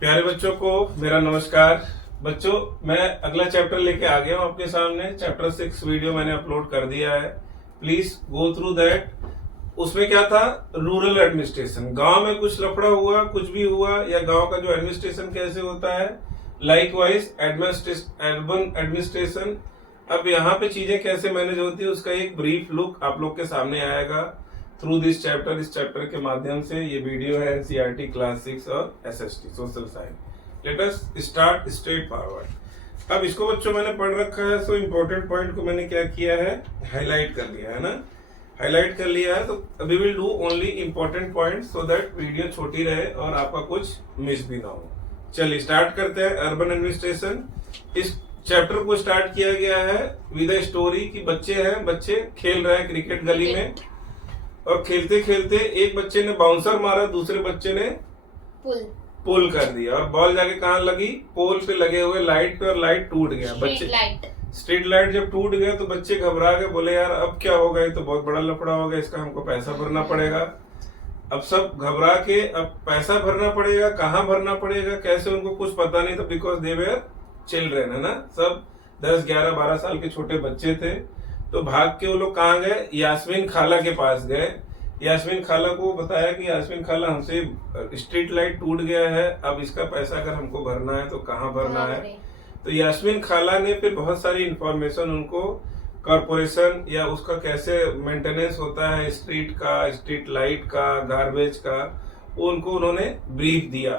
प्यारे बच्चों को मेरा नमस्कार। बच्चों, मैं अगला चैप्टर लेके आ गया हूँ आपके सामने। चैप्टर 6 वीडियो मैंने अपलोड कर दिया है, प्लीज गो थ्रू दैट। उसमें क्या था? Rural administration. गांव में कुछ लफड़ा हुआ, कुछ भी हुआ, या गांव का जो एडमिनिस्ट्रेशन कैसे होता है, लाइक वाइज अर्बन एडमिनिस्ट्रेशन। अब यहाँ पे चीजें कैसे मैनेज होती है उसका एक ब्रीफ लुक आप लोग के सामने आएगा थ्रू दिस चैप्टर। इस चैप्टर के माध्यम से ये वीडियो है एनसीईआरटी क्लास 6 और SST social science. Late us start straight forward. अब इसको बच्चों मैंने पढ़ रखा है, सो इम्पोर्टेंट पॉइंट को मैंने क्या किया है, हाईलाइट कर लिया है ना। हाईलाइट कर लिया है तो we will do only important point so that video छोटी रहे और आपका कुछ मिस भी ना हो। चलिए स्टार्ट करते हैं। अर्बन एडमिनिस्ट्रेशन, इस चैप्टर को स्टार्ट किया गया है विद अ स्टोरी कि बच्चे हैं, बच्चे खेल रहे हैं क्रिकेट गली में, और खेलते खेलते एक बच्चे ने बाउंसर मारा, दूसरे बच्चे ने पुल कर दिया, और बॉल जाके कहाँ लगी? पोल पे लगे हुए लाइट पे, और लाइट टूट गया। बच्चे स्ट्रीट लाइट जब टूट गया तो बच्चे घबरा गए, बोले यार अब क्या होगा, ये तो बहुत बड़ा लफड़ा हो गया, इसका हमको पैसा भरना पड़ेगा। अब सब घबरा के अब पैसा भरना पड़ेगा, कहाँ भरना पड़ेगा, कैसे, उनको कुछ पता नहीं था, बिकॉज दे वेयर चिल्ड्रेन, है ना। सब 10, 11, 12 साल के छोटे बच्चे थे। तो भाग के वो लोग कहाँ गए? यास्मीन खाला के पास गए। यास्मीन खाला को बताया कि यास्मीन खाला, हमसे स्ट्रीट लाइट टूट गया है, अब इसका पैसा अगर हमको भरना है तो कहाँ भरना है। तो यास्मीन खाला ने फिर बहुत सारी इंफॉर्मेशन उनको, कॉर्पोरेशन या उसका कैसे मेंटेनेंस होता है स्ट्रीट का, स्ट्रीट लाइट का, गार्बेज का, वो उनको उन्होंने ब्रीफ दिया।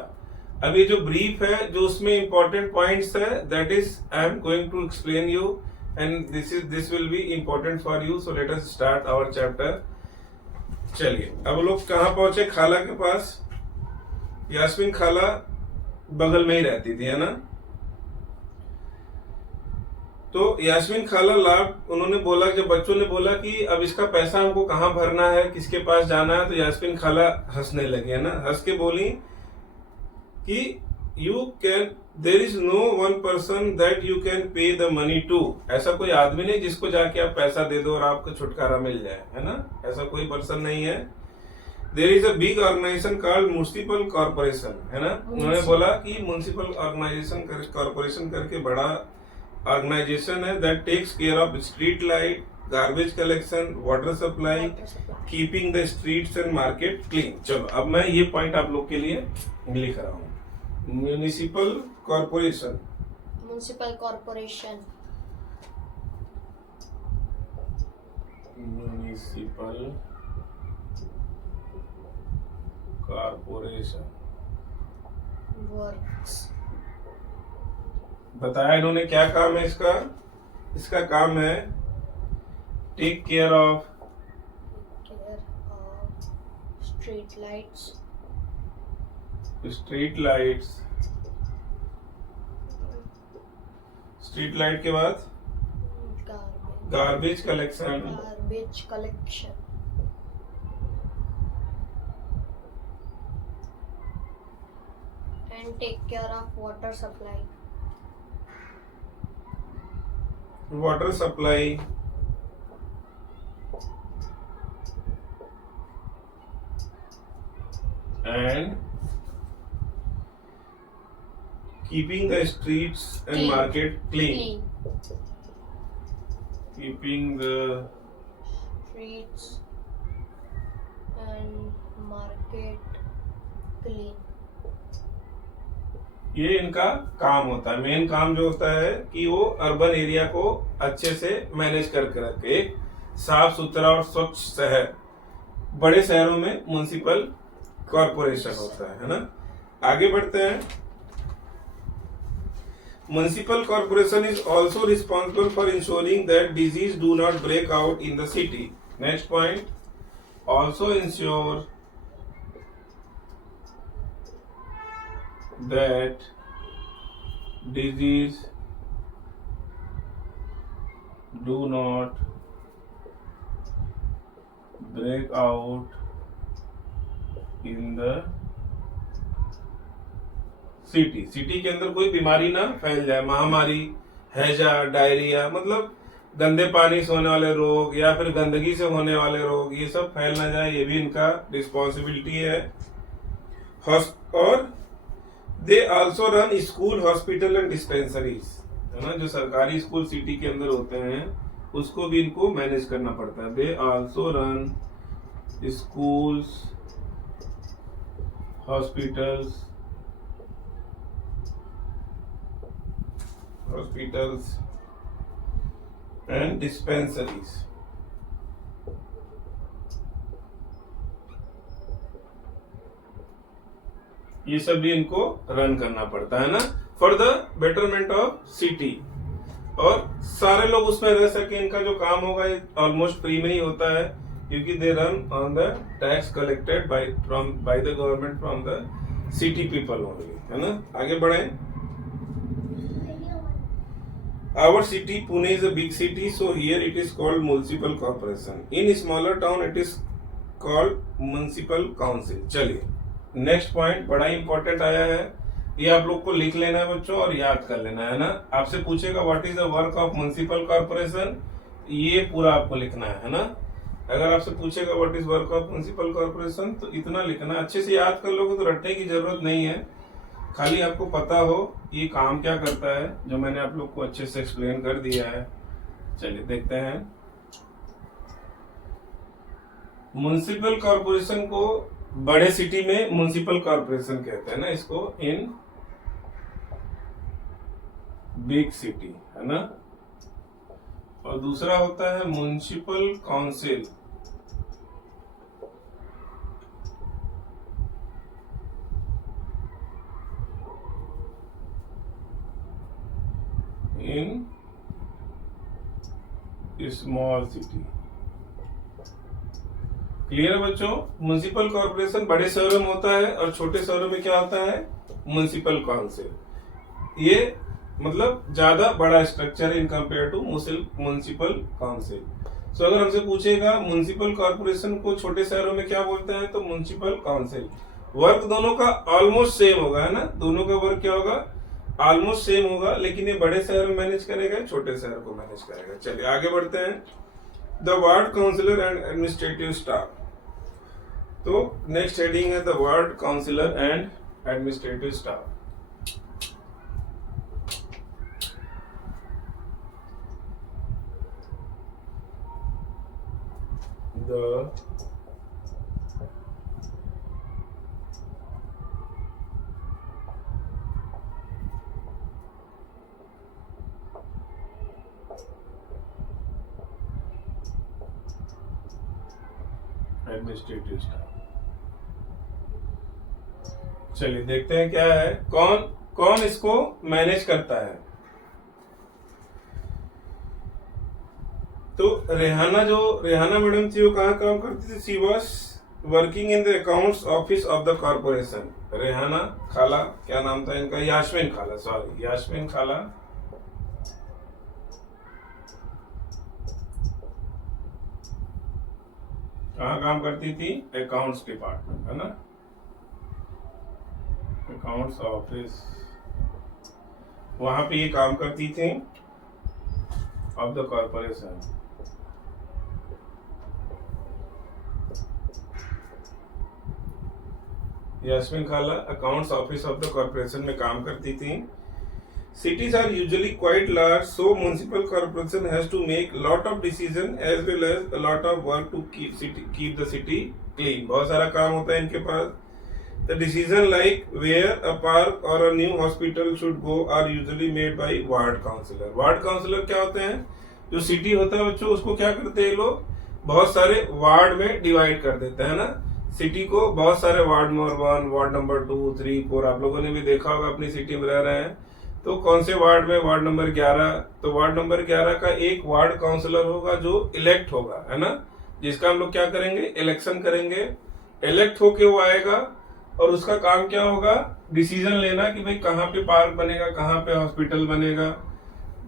अब ये जो ब्रीफ है, जो उसमें इंपॉर्टेंट पॉइंट्स है, that is I am going to explain you and this will be important for you. So let us start our chapter. चलिए, अब लोग कहाँ पहुंचे? खाला के पास। यास्मीन खाला बगल में ही रहती थी, है ना। तो यास्मीन खाला लाभ, उन्होंने बोला, जब बच्चों ने बोला कि अब इसका पैसा हमको कहाँ भरना है, किसके पास जाना है, तो यास्मीन खाला हंसने लगी, है ना। हंस के बोली कि you can, there is no one person that you can pay the money to. ऐसा कोई आदमी नहीं जिसको जाके आप पैसा दे दो और आपको छुटकारा मिल जाए, है ना। ऐसा कोई पर्सन नहीं है। There is a big organisation called municipal corporation, है ना। उन्होंने बोला कि म्युनिसिपल ऑर्गेनाइजेशन कॉर्पोरेशन करके बड़ा ऑर्गेनाइजेशन है, that takes care of street light, garbage collection, water supply, keeping the streets and market clean. चलो अब मैं ये पॉइंट आप लोग के लिए लिख रहा हूँ। Municipal corporation, municipal corporation, municipal corporation works. बताया इन्होंने क्या काम है इसका? इसका काम है take care of street lights, street lights, street light के बाद garbage collection, and take care of water supply, water supply, and keeping the streets and market clean. Keeping the streets and market clean. ये इनका काम होता है। Main काम जो होता है कि वो अर्बन एरिया को अच्छे से मैनेज करके रखे, एक साफ सुथरा और स्वच्छ शहर। बड़े शहरों में म्युनिसिपल कॉर्पोरेशन होता है ना। आगे बढ़ते हैं। Municipal corporation is also responsible for ensuring that disease do not break out in the city. Next point, also ensure that disease do not break out in the city। City के अंदर कोई बीमारी ना फैल जाए, महामारी, हैजा, डायरिया, मतलब गंदे पानी से होने वाले रोग या फिर गंदगी से होने वाले रोग, ये सब फैल ना जाए, ये भी इनका रिस्पॉन्सिबिलिटी है। और they also run school, hospital and dispensaries, है ना, जो सरकारी स्कूल सिटी के अंदर होते हैं उसको भी इनको मैनेज करना पड़ता है। They also run schools, hospitals and dispensaries. ये सब भी इनको रन करना पड़ता है ना, for the betterment of city. और सारे लोग उसमें रह सके, इनका जो काम होगा ये ऑलमोस्ट फ्री में ही होता है, क्योंकि they run on the tax collected by the government from the city people only, है ना। आगे बढ़े। Our city, Pune, is a big city, so here it is called municipal corporation. In smaller town, it is called municipal council. चलिए, next point बड़ा important आया है, ये आप लोग को लिख लेना है बच्चों और याद कर लेना है ना। आपसे पूछेगा what is the work of municipal corporation, ये पूरा आपको लिखना है ना। अगर आपसे पूछेगा what is work of municipal corporation, तो इतना लिखना, अच्छे से याद कर लोगे तो रटने की जरूरत नहीं है, खाली आपको पता हो ये काम क्या करता है, जो मैंने आप लोग को अच्छे से एक्सप्लेन कर दिया है। चलिए देखते हैं। म्युनिसिपल कॉर्पोरेशन को बड़े सिटी में म्युनिसिपल कॉर्पोरेशन कहते हैं ना, इसको इन बिग सिटी, है ना। और दूसरा होता है municipal council, in small city. Clear है बच्चों। म्युनिसिपल कॉर्पोरेशन बड़े शहरों में होता है और छोटे शहरों में क्या होता है, म्युनिसिपल काउंसिल। ये मतलब ज्यादा बड़ा structure in compare to municipal council. So अगर हमसे पूछेगा म्युनिसिपल कॉर्पोरेशन को छोटे शहरों में क्या बोलते हैं, तो म्युनिसिपल काउंसिल। वर्क दोनों का ऑलमोस्ट सेम होगा, है ना, दोनों का वर्क क्या होगा, ऑलमोस्ट सेम होगा, लेकिन ये बड़े शहर में मैनेज करेगा, छोटे शहर को मैनेज करेगा। चलिए आगे बढ़ते हैं। The ward councillor and administrative staff, तो नेक्स्ट हेडिंग है the ward councillor and administrative staff. The administrative staff. चलिए देखते हैं क्या है, कौन कौन इसको मैनेज करता है। तो रेहाना मैडम थी, वो कहाँ काम करती थी, she was working in the accounts office of the corporation. Rehana खाला, क्या नाम था इनका, यास्मीन खाला, सॉरी यास्मीन खाला कहाँ काम करती थी, अकाउंट्स डिपार्टमेंट, है ना, अकाउंट्स ऑफिस, वहां पे ये काम करती थी ऑफ द कॉर्पोरेशन। यास्मीन खाला accounts office of the corporation में काम करती थी। Cities are usually quite large, so municipal corporation has to make lot of decision as well as a lot of work to keep the city clean. बहुत सारा काम होता है इनके पास। The decision like where a park or a new hospital should go are usually made by ward councillor. Ward councillor क्या होते हैं, जो सिटी होता है बच्चों, उसको क्या करते हैं लोग, बहुत सारे वार्ड में डिवाइड कर देते हैं ना। सिटी को बहुत सारे वार्ड नंबर 1, वार्ड नंबर 2, 3, 4, आप लोगों ने भी देखा होगा अपनी सिटी में रह रहे हैं, तो कौन से वार्ड में, वार्ड नंबर 11, तो वार्ड नंबर 11 का एक वार्ड काउंसलर होगा जो इलेक्ट होगा, है ना, जिसका हम लोग क्या करेंगे, इलेक्शन करेंगे। इलेक्ट होके वो आएगा और उसका काम क्या होगा, डिसीजन लेना कि भाई कहाँ पे पार्क बनेगा, कहाँ पे हॉस्पिटल बनेगा,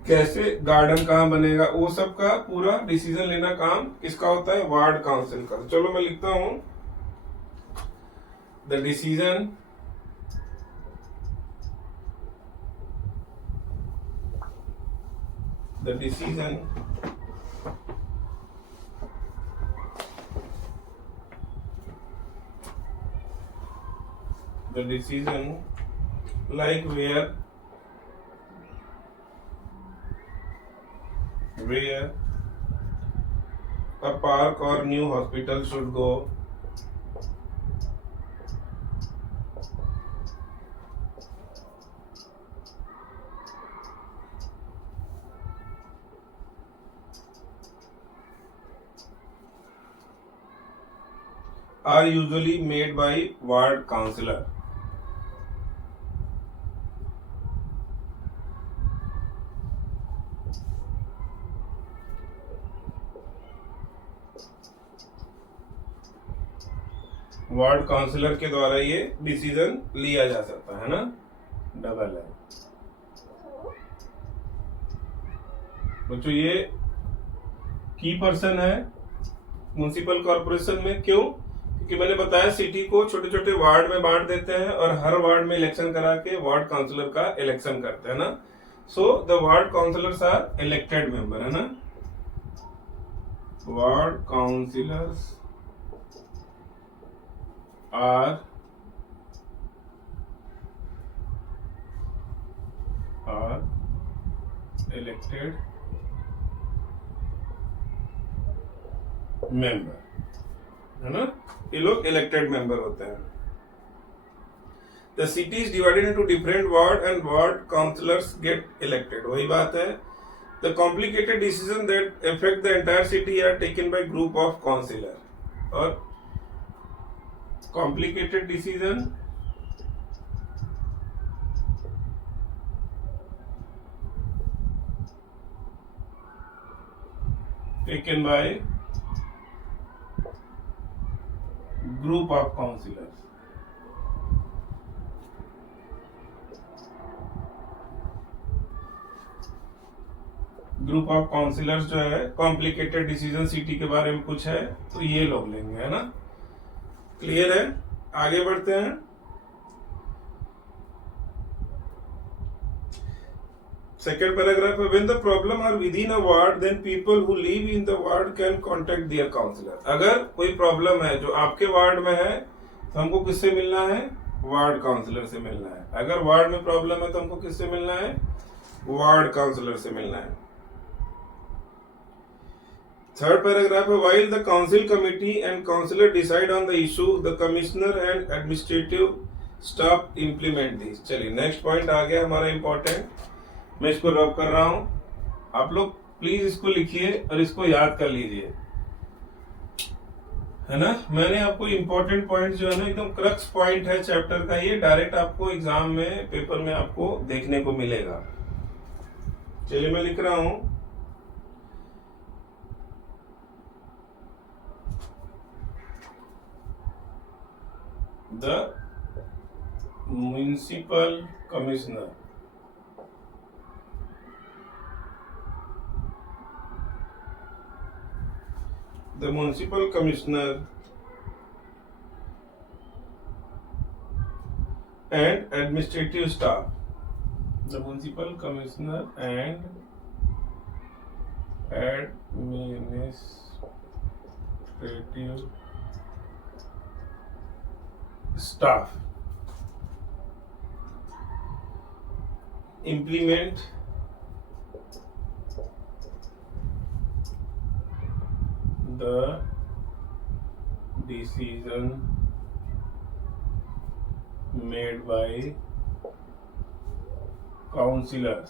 कैसे गार्डन कहाँ बनेगा, वो सब का पूरा डिसीजन लेना काम किसका होता है, वार्ड काउंसिल का। चलो मैं लिखता हूं, the decision the decision like where a park or new hospital should go, are usually made by ward councillor. Ward councillor के द्वारा ये डिसीजन लिया जा सकता है ना, डबल है बच्चों। ये की पर्सन है म्युनिसिपल कॉर्पोरेशन में, क्यों? क्योंकि मैंने बताया सिटी को छोटे छोटे वार्ड में बांट देते हैं और हर वार्ड में इलेक्शन करा के वार्ड काउंसलर का इलेक्शन करते हैं ना। So the ward councillors are elected member, है ना। Ward councillors are elected member, है ना। ये लोग इलेक्टेड मेंबर होते हैं। The city is divided into different ward and ward councillors get elected. वही बात है। The complicated decisions that affect the entire city are taken by group of councillor, और complicated decision taken by group of councillors। Group of councillors जो है complicated decision city के बारे में कुछ है तो ये लोग लेंगे, है ना। क्लियर है? आगे बढ़ते हैं। सेकेंड पैराग्राफ है, when the problem are within a ward then people who live in the ward can contact their councillor. अगर कोई प्रॉब्लम है जो आपके वार्ड में है तो हमको किससे मिलना है? वार्ड काउंसलर से मिलना है। अगर वार्ड में प्रॉब्लम है तो हमको किससे मिलना है? वार्ड काउंसलर से मिलना है। थर्ड पैराग्राफ है, while the council committee and councillor decide on the issue, the commissioner and administrative staff implement this। चलिए नेक्स्ट पॉइंट आ गया हमारा इम्पोर्टेंट, मैं इसको रब कर रहा हूं, आप लोग प्लीज इसको लिखिए और इसको याद कर लीजिए, है ना। मैंने आपको इम्पोर्टेंट पॉइंट जो है ना एकदम क्रक्स पॉइंट है चैप्टर का, ये डायरेक्ट आपको एग्जाम में पेपर में आपको देखने को मिलेगा। चलिए मैं लिख रहा हूं, the municipal commissioner and administrative staff, the municipal commissioner and administrative staff implement the decision made by councillors।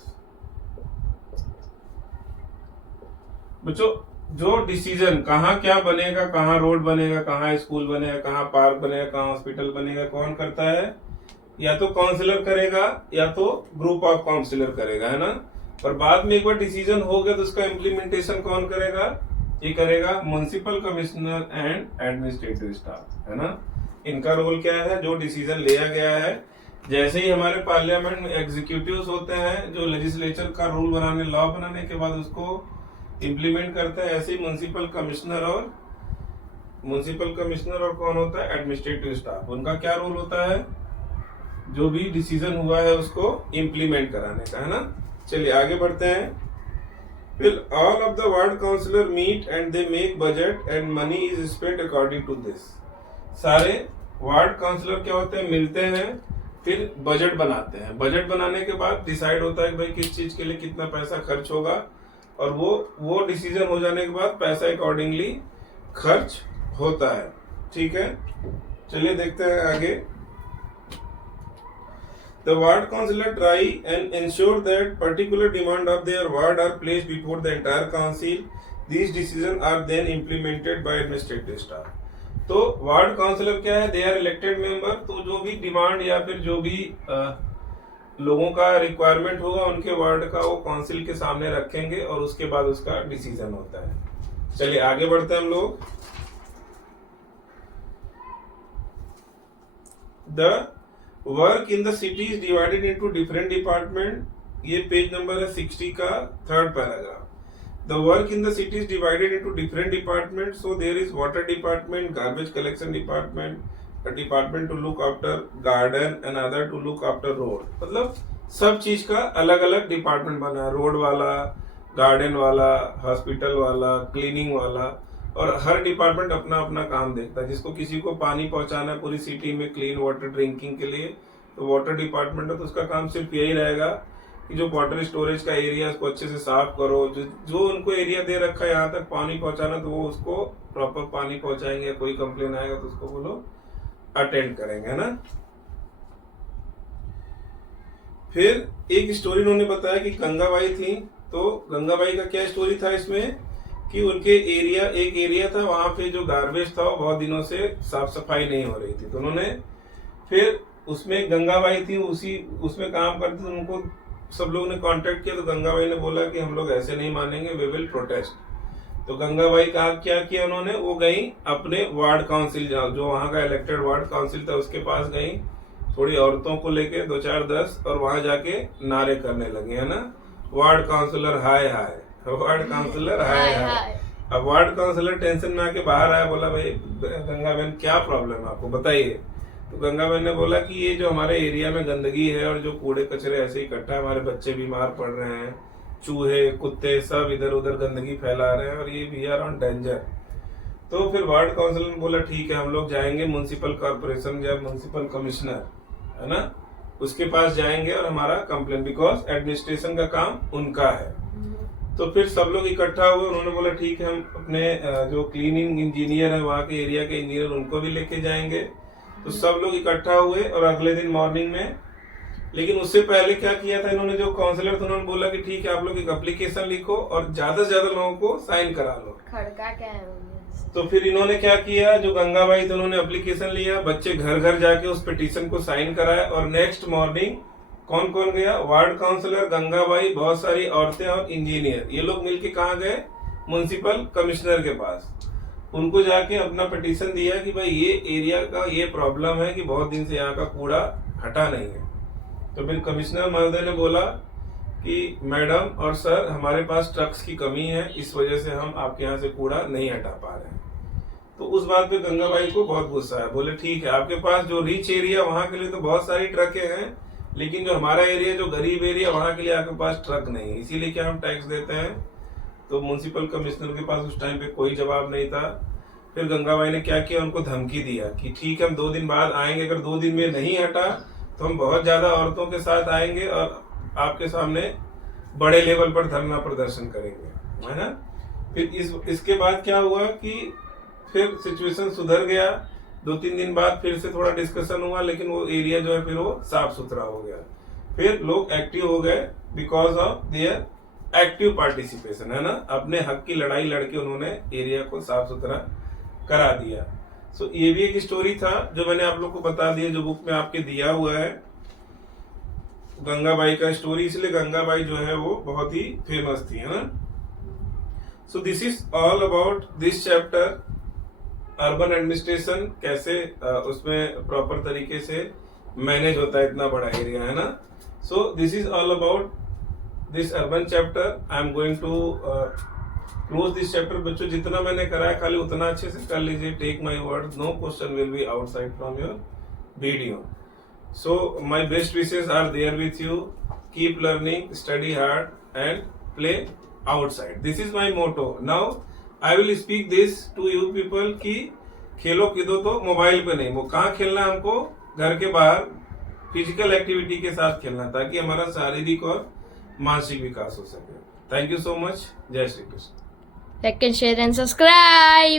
बच्चों जो डिसीजन कहाँ क्या बनेगा, कहाँ रोड बनेगा, कहाँ स्कूल बनेगा, कहाँ पार्क बनेगा, कहाँ हॉस्पिटल बनेगा, कौन करता है? या तो काउंसलर करेगा या तो ग्रुप ऑफ काउंसलर करेगा, है ना। पर बाद में एक बार डिसीजन हो गया तो उसका इम्प्लीमेंटेशन कौन करेगा? ये करेगा municipal commissioner and administrative staff, है ना। इनका रोल क्या है? जो डिसीजन लिया गया है, जैसे ही हमारे पार्लियामेंट में एग्जीक्यूटिव्स होते हैं जो लेजिस्लेचर का रूल बनाने, लॉ बनाने के बाद उसको इम्प्लीमेंट करता है, ऐसे ही म्युनिसिपल कमिश्नर और कौन होता है? Administrative staff. उनका क्या रोल होता है? जो भी डिसीजन हुआ है उसको इम्प्लीमेंट कराने का, है ना। चलिए आगे बढ़ते हैं। फिर all of the ward councillor meet and they make budget and money is spent according to this. सारे वार्ड काउंसलर क्या होते हैं? मिलते हैं फिर बजट बनाते हैं। बजट बनाने के बाद डिसाइड होता है कि भाई किस चीज के लिए कितना पैसा खर्च होगा, और वो डिसीजन हो जाने के बाद पैसा अकॉर्डिंगली खर्च होता है। ठीक है, चलिए देखते हैं आगे। The ward councillor try and ensure that particular demand of their ward are placed before the entire council. These decisions are then implemented by administrative staff. तो वार्ड काउंसलर क्या है? They are elected member. तो जो भी demand या फिर जो भी लोगों का रिक्वायरमेंट होगा उनके वार्ड का वो काउंसिल के सामने रखेंगे और उसके बाद उसका डिसीजन होता है। चलिए आगे बढ़ते हैं हम लोग। The work in the city is divided into different department. ये पेज नंबर है 60 का 3rd paragraph. The work in the city is divided into different departments. So there is water department, garbage collection department, a department to look after garden, and other to look after road. मतलब सब चीज का अलग अलग department बना है। Road वाला, garden वाला, हॉस्पिटल वाला, क्लीनिंग वाला, और हर डिपार्टमेंट अपना अपना काम देखता है। जिसको किसी को पानी पहुंचाना है पूरी सिटी में क्लीन वाटर ड्रिंकिंग के लिए, तो वाटर डिपार्टमेंट है, तो उसका काम सिर्फ यही रहेगा कि जो वाटर स्टोरेज का एरिया उसको अच्छे से साफ करो। जो उनको एरिया दे रखा है यहाँ तक पानी पहुंचाना, तो वो उसको प्रॉपर पानी पहुंचाएंगे। कोई कंप्लेन आएगा तो उसको वो लोग अटेंड करेंगे, है ना। फिर एक स्टोरी उन्होंने बताया कि गंगाबाई थी। तो गंगाबाई का क्या स्टोरी था इसमें कि उनके एक एरिया था, वहां पे जो गार्बेज था वो बहुत दिनों से साफ सफाई नहीं हो रही थी। तो उन्होंने फिर उसमें गंगाबाई थी उसमें काम करती थी, उनको सब लोगों ने कांटेक्ट किया। तो गंगाबाई ने बोला कि हम लोग ऐसे नहीं मानेंगे, वी विल प्रोटेस्ट। तो गंगाबाई का क्या किया उन्होंने, वो गई अपने वार्ड काउंसिल जो वहां का इलेक्टेड वार्ड काउंसिल था उसके पास गई, थोड़ी औरतों को लेके 2 4 10, और वहां जाके नारे करने लगे, है ना। वार्ड काउंसिलर हाय हाय, वार्ड काउंसिलर हाय हाय। अब वार्ड काउंसिलर टेंशन में आके बाहर आया, बोला भाई गंगा बहन क्या प्रॉब्लम है आपको, बताइए। तो गंगा बहन ने बोला कि ये जो हमारे एरिया में गंदगी है और जो कूड़े कचरे ऐसे इकट्ठा है, हमारे बच्चे बीमार पड़ रहे हैं, चूहे कुत्ते सब इधर उधर गंदगी फैला रहे हैं और ये वी आर ऑन डेंजर। तो फिर वार्ड काउंसिलर ने बोला ठीक है, हम लोग जाएंगे म्युनिसिपल कॉर्पोरेशन या म्युनिसिपल कमिश्नर, है ना, उसके पास जाएंगे और हमारा कंप्लेन, बिकॉज एडमिनिस्ट्रेशन का काम उनका है। तो फिर सब लोग इकट्ठा हुए, उन्होंने बोला ठीक है, हम अपने जो क्लीनिंग इंजीनियर है वहाँ के एरिया के इंजीनियर उनको भी लेके जाएंगे। तो सब लोग इकट्ठा हुए और अगले दिन मॉर्निंग में, लेकिन उससे पहले क्या किया था इन्होंने, जो काउंसलर थे उन्होंने बोला कि ठीक है आप लोग एक एप्लीकेशन लिखो और ज्यादा से ज्यादा लोगों को साइन करा लो। खड़का क्या है? तो फिर इन्होंने क्या किया, जो गंगाबाई थे उन्होंने एप्लीकेशन लिया, बच्चे घर घर जाके उस पिटीशन को साइन कराया, और नेक्स्ट मॉर्निंग कौन कौन गया, वार्ड काउंसलर, गंगाबाई, बहुत सारी औरतें और इंजीनियर, ये लोग मिलके कहाँ गए, म्युनिसिपल कमिश्नर के पास। उनको जाके अपना पिटीशन दिया कि भाई ये एरिया का ये प्रॉब्लम है कि बहुत दिन से यहाँ का कूड़ा हटा नहीं है। तो फिर कमिश्नर महोदय ने बोला कि मैडम और सर, हमारे पास ट्रक्स की कमी है, इस वजह से हम आपके यहाँ से कूड़ा नहीं हटा पा रहे हैं। तो उस बात पे गंगाबाई को बहुत गुस्सा है, बोले ठीक है, आपके पास जो रिच एरिया वहां के लिए तो बहुत सारी ट्रकें हैं, लेकिन जो हमारा एरिया जो गरीब एरिया वहां के लिए आपके पास ट्रक नहीं है, इसीलिए क्या हम टैक्स देते हैं। तो म्युनिसिपल कमिश्नर के पास उस टाइम पे कोई जवाब नहीं था। फिर गंगाबाई ने क्या किया, उनको धमकी दिया कि ठीक है हम 2 दिन बाद आएंगे, अगर 2 दिन में नहीं हटा तो हम बहुत ज्यादा औरतों के साथ आएंगे और आपके सामने बड़े लेवल पर धरना प्रदर्शन करेंगे, है ना। फिर इसके बाद क्या हुआ कि फिर सिचुएशन सुधर गया। 2-3 दिन बाद फिर से थोड़ा डिस्कशन हुआ, लेकिन वो एरिया जो है फिर वो साफ सुथरा हो गया। फिर लोग एक्टिव हो गए because of their active participation, है ना। अपने हक की लड़ाई लड़के उन्होंने एरिया को साफ सुथरा करा दिया। सो ये भी एक स्टोरी था जो मैंने आप लोग को बता दिया, जो बुक में आपके दिया हुआ है, गंगाबाई का स्टोरी। इसलिए गंगाबाई जो है वो बहुत ही फेमस थी, है ना। So this is all about this chapter, urban administration कैसे उसमें प्रॉपर तरीके से मैनेज होता है इतना बड़ा एरिया, है ना। So this is all about this urban chapter. I am going to close this chapter. बच्चों जितना मैंने कराया खाली उतना अच्छे से कर लीजिए, take my word, no question will be outside from your video. So my best wishes are there with you. Keep learning, study hard and play outside. This is my motto. Now I will speak this to you people कि खेलो कूदो तो mobile पे नहीं, वो कहाँ खेलना है हमको, घर के बाहर फिजिकल एक्टिविटी के साथ खेलना, ताकि हमारा शारीरिक और मानसिक विकास हो सके। Thank you so much. जय Shri Krishna. Like and share and subscribe.